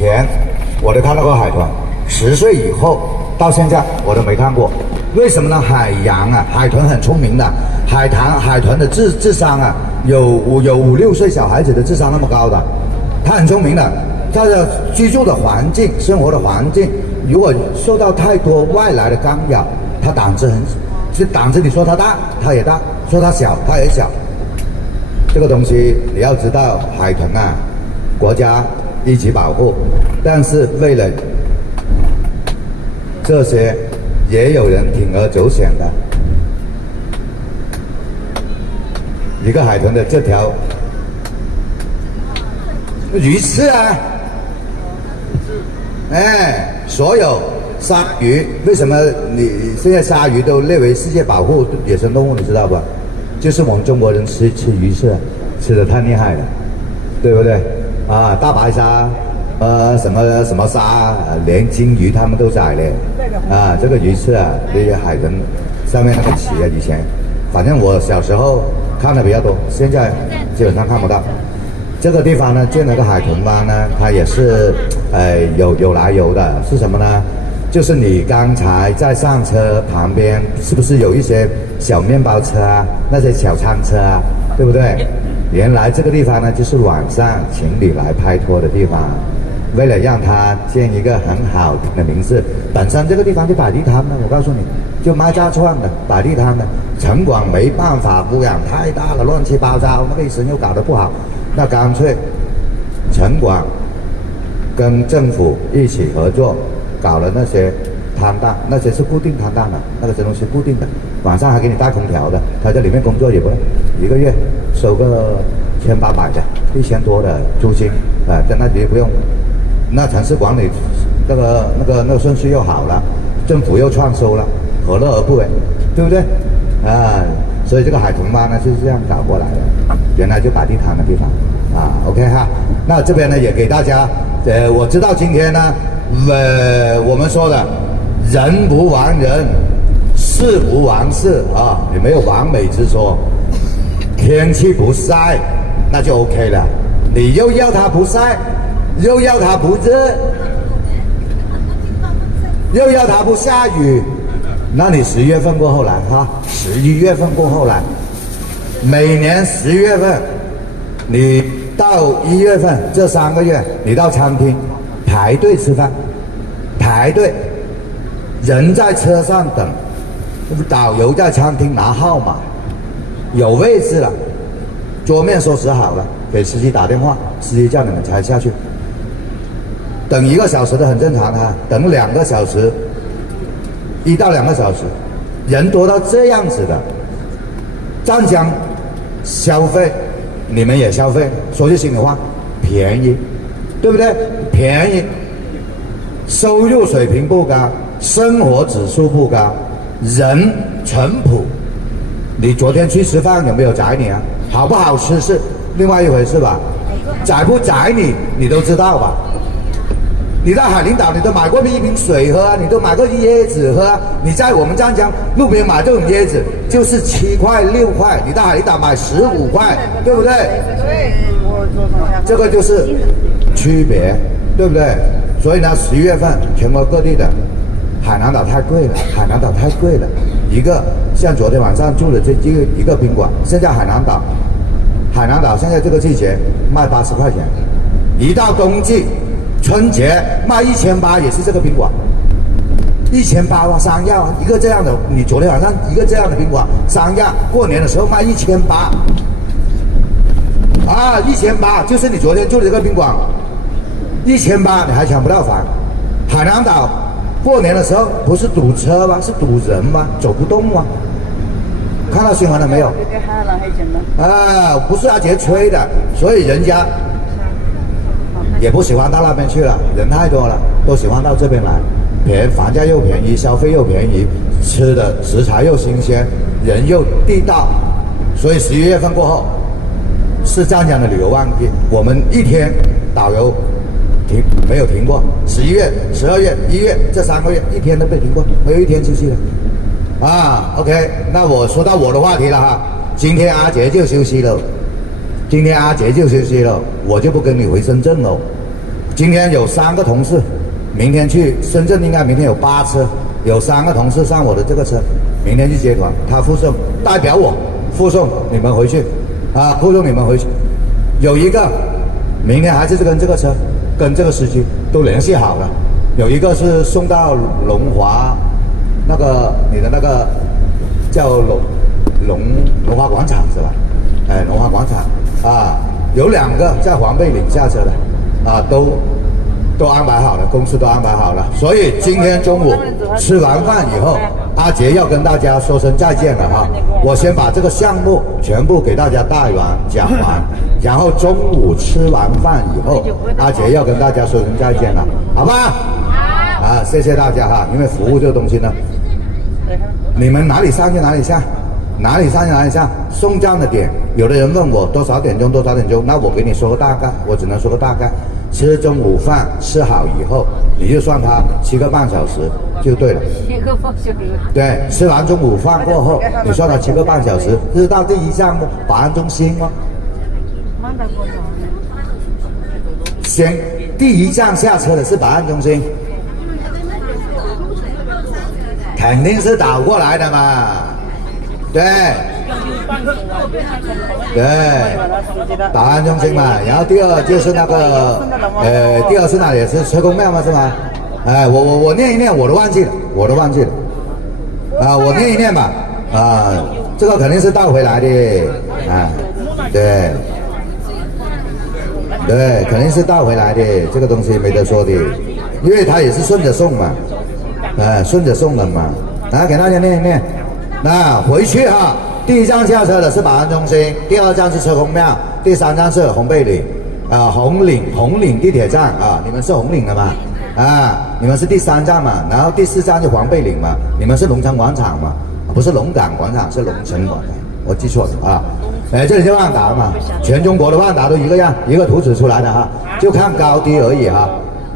前我都看到过海豚，10岁以后到现在我都没看过。为什么呢？海洋啊，海豚很聪明的，海豚的智商啊，有5、6岁小孩子的智商那么高的，它很聪明的。它的居住的环境、生活的环境，如果受到太多外来的干扰，它胆子你说它大，它也大；说它小，它也小。这个东西你要知道，海豚啊，国家一起保护，但是为了这些，也有人铤而走险的。一个海豚的这条鱼刺啊，哎，所有鲨鱼，为什么你现在鲨鱼都列为世界保护野生动物，你知道吧？就是我们中国人吃鱼刺，吃的太厉害了，对不对？啊，大白鲨，什么鲨，连金鱼它们都宰嘞。啊，这个鱼刺啊，这些海豚上面那个鳍啊，以前，反正我小时候看的比较多，现在基本上看不到。这个地方呢，建了个海豚湾呢，它也是，有来由的，是什么呢？就是你刚才在上车旁边，是不是有一些小面包车啊，那些小餐车啊，对不对？原来这个地方呢，就是晚上情侣来拍拖的地方。为了让它建一个很好的名字，本身这个地方就摆地摊的，我告诉你，就卖炸串的，摆地摊的。城管没办法，污染太大了，乱七八糟，那个卫生又搞得不好，那干脆城管跟政府一起合作，搞了那些摊档，那些是固定摊档的，那个东西固定的，晚上还给你带空调的，他在里面工作也不累，1个月收个1800的，1000多的租金，在那里不用。那城市管理那个顺序又好了，政府又创收了，何乐而不为，对不对？啊，所以这个海豚湾呢就是这样搞过来的，原来就摆地摊的地方啊。OK 哈，那这边呢也给大家，我知道今天呢，我们说的人不完人，事不完事啊，也没有完美之说。天气不晒，那就 OK 了，你又要它不晒。又要它不热，又要它不下雨，那你10月份过后来哈，11月份过后来，每年10月份，你到1月份这3个月，你到餐厅排队吃饭，排队，人在车上等，导游在餐厅拿号码，有位置了，桌面收拾好了，给司机打电话，司机叫你们才下去。等1个小时的很正常啊，等2个小时，1到2个小时，人多到这样子的，湛江消费，你们也消费，说句心里话，便宜，对不对？便宜，收入水平不高，生活指数不高，人淳朴。你昨天去吃饭有没有宰你啊？好不好吃是另外一回事吧？宰不宰你都知道吧？你在海陵岛，你都买过一瓶水喝啊，你都买过椰子喝啊。你在我们湛江路边买这种椰子，就是7块6块，你在海陵岛买15块，对不对？对，这个就是区别，对不对？所以呢，11月份全国各地的海南岛太贵了，海南岛太贵了。一个像昨天晚上住的一个宾馆，现在海南岛现在这个季节卖80块钱，一到冬季。春节卖1800也是这个宾馆，1800啊，三亚啊，一个这样的，你昨天晚上一个这样的宾馆，三亚过年的时候卖1800，啊，1800就是你昨天住的这个宾馆，1800你还抢不到房。海南岛过年的时候不是堵车吗？是堵人吗？走不动吗？看到新闻了没有？啊，不是阿杰吹的，所以人家。也不喜欢到那边去了，人太多了，都喜欢到这边来，房价又便宜，消费又便宜，吃的食材又新鲜，人又地道，所以11月份过后是湛江的旅游旺季。我们一天导游没有停过，11月、12月、1月这3个月一天都没停过，没有一天休息了。啊 ，OK， 那我说到我的话题了哈，今天阿杰就休息了。我就不跟你回深圳了。今天有3个同事，明天去深圳，应该明天有8车，有3个同事上我的这个车，明天去接团，他附送，代表我附送你们回去，附送你们回去。有一个明天还是跟这个车，跟这个司机都联系好了，有一个是送到龙华，那个你的那个叫龙华广场是吧？哎，龙华广场啊，有2个在黄贝岭下车的，都安排好了，公司都安排好了。所以今天中午吃完饭以后，阿杰要跟大家说声再见了哈。我先把这个项目全部给大家讲完，然后中午吃完饭以后，阿杰要跟大家说声再见了，好吧？啊，谢谢大家哈。因为服务这个东西呢，你们哪里上就哪里下，哪里上就哪里下。送站的点，有的人问我多少点钟，那我给你说个大概，我只能说个大概。吃中午饭吃好以后，你就算它7个半小时就对了。7个半小时。对，吃完中午饭过后，你算它7个半小时。这是到第1项目，保安中心哦。先第1站下车的是保安中心，肯定是倒过来的嘛。对。对，保安中心嘛，然后第2就是那个，第2是哪里？是车公庙吗？是吗？哎，我念一念，我都忘记了，啊，我念一念吧，啊，这个肯定是倒回来的，啊，对，肯定是倒回来的，这个东西没得说的，因为它也是顺着送嘛，顺着送的嘛，来给大家念一念，那回去哈。第1站下车的是保安中心，第2站是车公庙，第3站是红贝岭，红岭地铁站啊，你们是红岭的嘛？你们是第3站嘛？然后第4站是黄贝岭嘛？你们是龙城广场嘛？不是龙岗广场，是龙城广场，我记错了啊。这里就万达嘛，全中国的万达都一个样，一个图纸出来的哈，就看高低而已哈。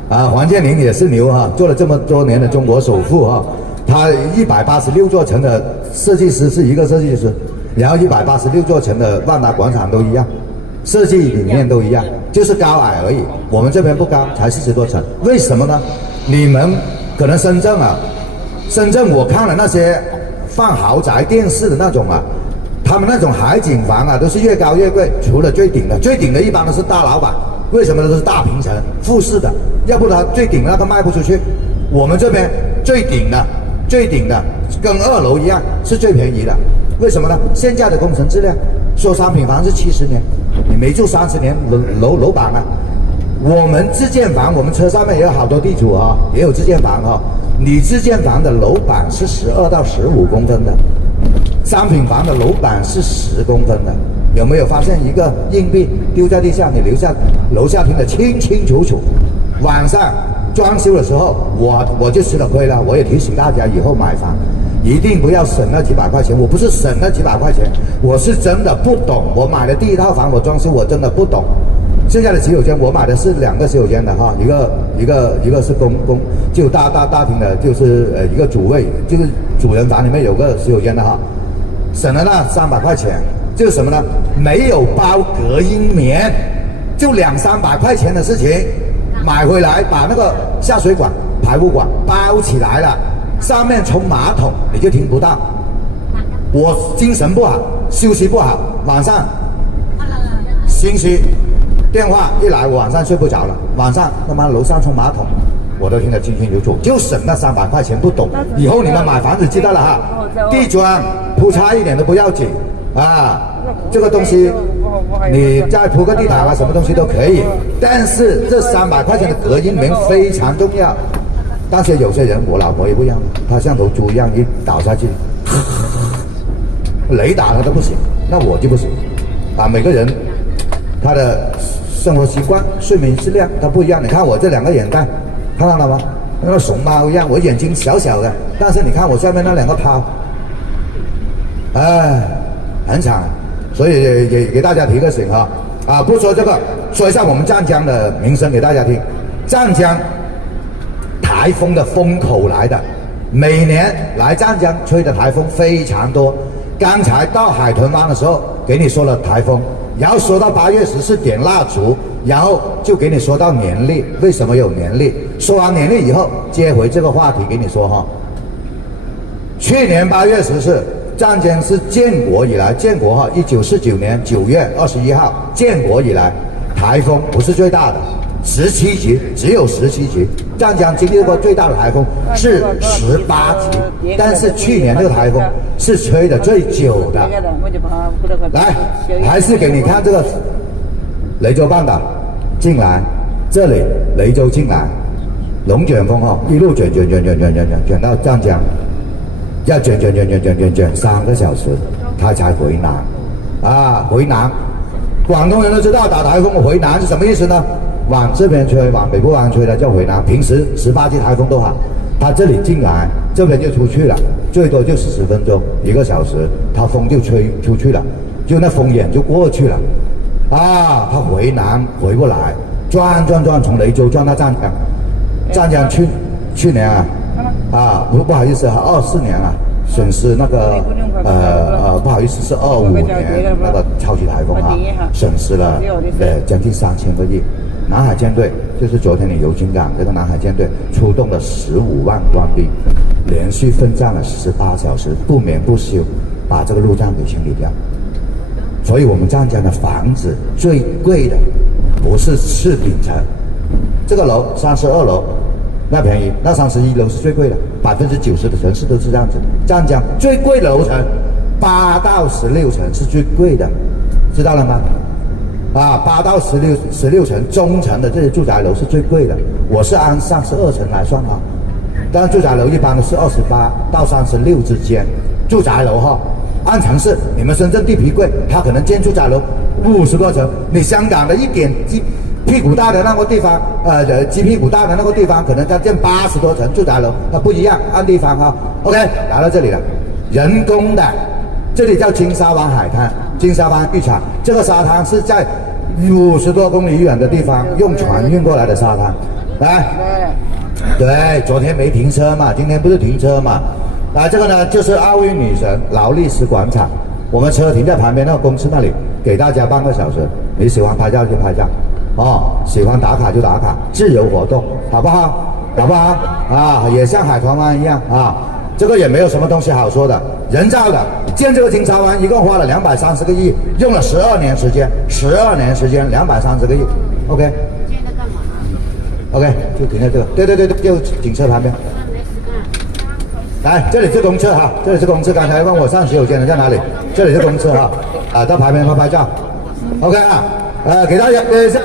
黄建林也是牛哈，做了这么多年的中国首富哈。他186座城的设计师是一个设计师，然后186座城的万达广场都一样，设计理念都一样，就是高矮而已。我们这边不高，才40多层，为什么呢？你们可能深圳我看了那些放豪宅电视的那种啊，他们那种海景房啊，都是越高越贵，除了最顶的一般都是大老板，为什么都是大平层复式的，要不他最顶的都卖不出去。我们这边最顶的跟2楼一样是最便宜的，为什么呢？现在的工程质量，说商品房是70年，你没住30年楼板啊。我们自建房，我们车上面也有好多地主啊，也有自建房啊。你自建房的楼板是12到15公分的，商品房的楼板是10公分的。有没有发现一个硬币丢在地下，你楼下听得清清楚楚？晚上装修的时候，我就吃了亏了。我也提醒大家，以后买房一定不要省那几百块钱。我不是省那几百块钱，我是真的不懂。我买的第1套房，我装修我真的不懂。现在的洗手间，我买的是2个洗手间的哈，一个是公就大厅的，就是一个主卫，就是主人房里面有个洗手间的哈，省了那300块钱。就是什么呢？没有包隔音棉，就200-300块钱的事情。买回来把那个下水管、排污管包起来了，上面冲马桶你就听不到。我精神不好，休息不好，晚上心虚，电话一来我晚上睡不着了，晚上他妈楼上冲马桶我都听得清清楚楚，就省那300块钱不懂。以后你们买房子记得了哈，地砖铺差一点都不要紧啊，这个东西你再铺个地毯啊，什么东西都可以，但是这300块钱的隔音棉非常重要。但是有些人，我老婆也不一样，她像头猪一样一倒下去，雷打她都不行，那我就不行啊。每个人他的生活习惯、睡眠质量它不一样。你看我这2个眼袋，看到了吗？跟个熊猫一样，我眼睛小小的，但是你看我下面那2个泡，哎，很惨。所以也给大家提个醒哈，不说这个，说一下我们湛江的名声给大家听。湛江台风的风口来的，每年来湛江吹的台风非常多。刚才到海豚湾的时候给你说了台风，然后说到8月14点蜡烛，然后就给你说到年历，为什么有年历？说完年历以后，接回这个话题给你说哈。去年8月14，湛江是建国以来，建国哈，1949年9月21号，建国以来，台风不是最大的，17级，只有17级。湛江经历过最大的台风是18级，但是去年这个台风是吹的最久的。来，还是给你看这个雷州半岛进来，这里雷州进来，龙卷风哈，一路卷到湛江，要卷3个小时，它才回南啊，回南。广东人都知道打台风回南是什么意思呢？往这边吹，往北部湾吹的叫回南。平时18级台风都好，它这里进来，这边就出去了，最多就40分钟，1个小时，它风就吹出去了，就那风眼就过去了，啊，它回南回不来，转，从雷州转到湛江，湛江去年啊，不好意思啊，24年啊，损失那个不好意思是25年那个超级台风啊，损失了将近3000个亿。南海舰队就是昨天的油井港，这个南海舰队出动了15万官兵，连续奋战了18小时，不眠不休，把这个路障给清理掉。所以我们湛江的房子最贵的不是次顶层，这个楼32楼那便宜，那31楼是最贵的，90%的城市都是这样子。湛江最贵的楼层8到16层是最贵的，知道了吗？啊，8到16层中层的这些住宅楼是最贵的，我是按32层来算啊。当然，住宅楼一般都是28到36之间。住宅楼哈，按城市，你们深圳地皮贵，它可能建住宅楼50多层。你香港的一点屁股大的那个地方，鸡屁股大的那个地方，可能它建80多层住宅楼，它不一样，按地方哈。OK， 来到这里了，人工的，这里叫金沙湾海滩。金沙湾渔场，这个沙滩是在50多公里远的地方用船运过来的沙滩。来，对，昨天没停车嘛，今天不是停车嘛？啊，这个呢就是奥运女神劳力士广场，我们车停在旁边那个公司那里，给大家半个小时，你喜欢拍照就拍照，哦，喜欢打卡就打卡，自由活动，好不好？好不好？啊，也像海豚湾一样啊。这个也没有什么东西好说的，人造的，建这个金沙湾一共花了230个亿，用了12年时间，12年时间230个亿 ，OK。建它干嘛 ？OK， 就停在这个，对，就警车旁边。来，这里是公厕哈，这里是公厕。刚才问我上洗手间的在哪里？这里是公厕哈，啊，到旁边拍照 ，OK 啊，给大家一下。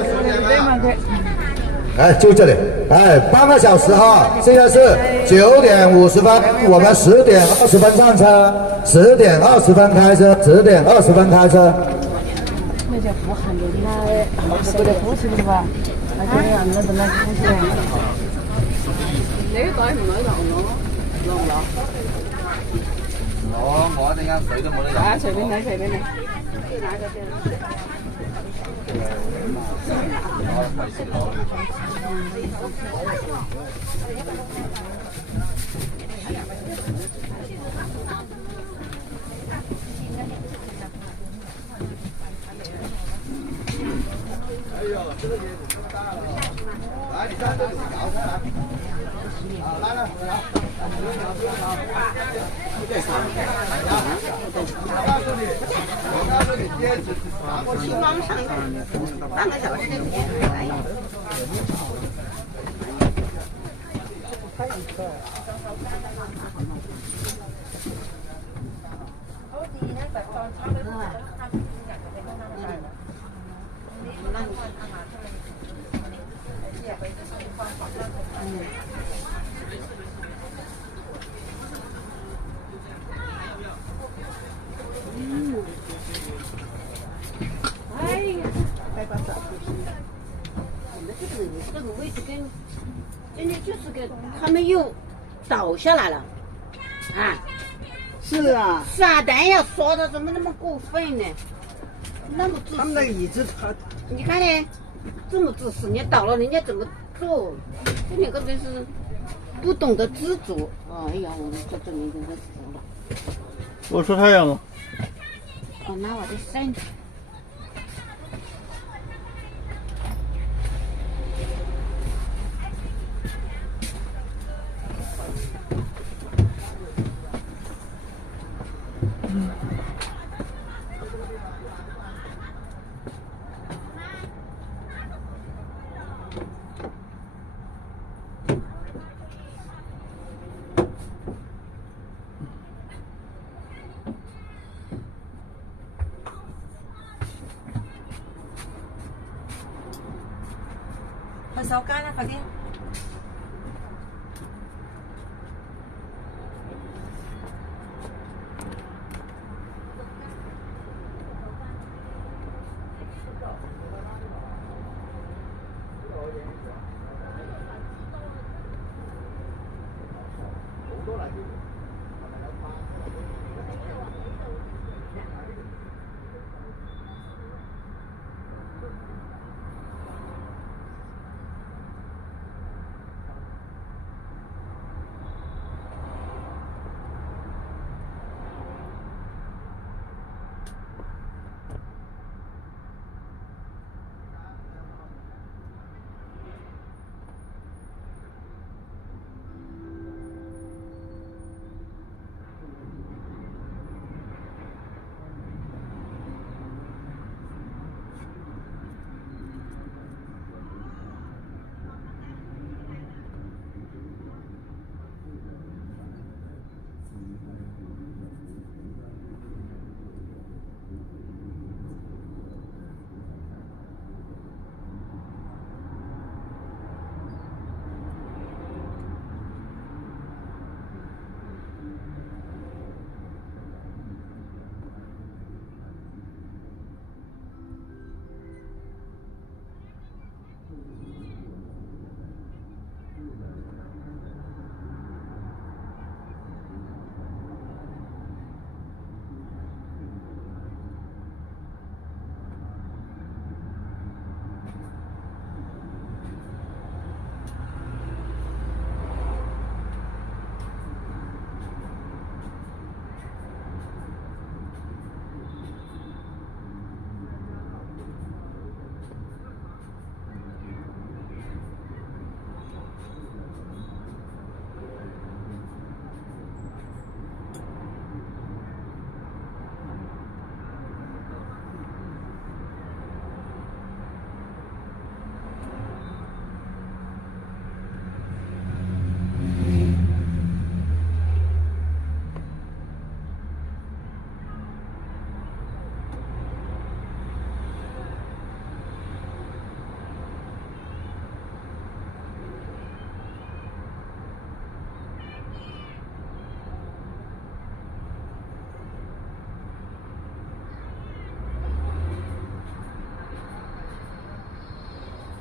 哎，就这里，哎，半个小时哈，现在是9点50分，我们10点20分上车，10点20分开车，10点20分开车。那叫不喊的，那不得不是的吧？那这样，那怎么不是？你袋唔喺度攞唔攞？我陣間水都冇得飲。啊，隨便你，隨便你。哎呦，这个也大了！来，你站这里搞出来。啊，来，我告诉你，椰子拿过去往上半个小时就来。哎呀，太棒了！这个位置跟今天就是个他们又倒下来了啊！是啊，是啊，但要说的怎么那么过分呢？那么自私，他们的椅子你看呢，这么自私，你倒了人家怎么做？这两个真是不懂得知足。哎呀，我们这里真是服了。我说太阳了。哦，那我的身体。Hồi 6 cái nè, phải đi. Hãy subscribe cho kênh Ghiền Mì Gõ để không bỏ lỡ những video hấp dẫn.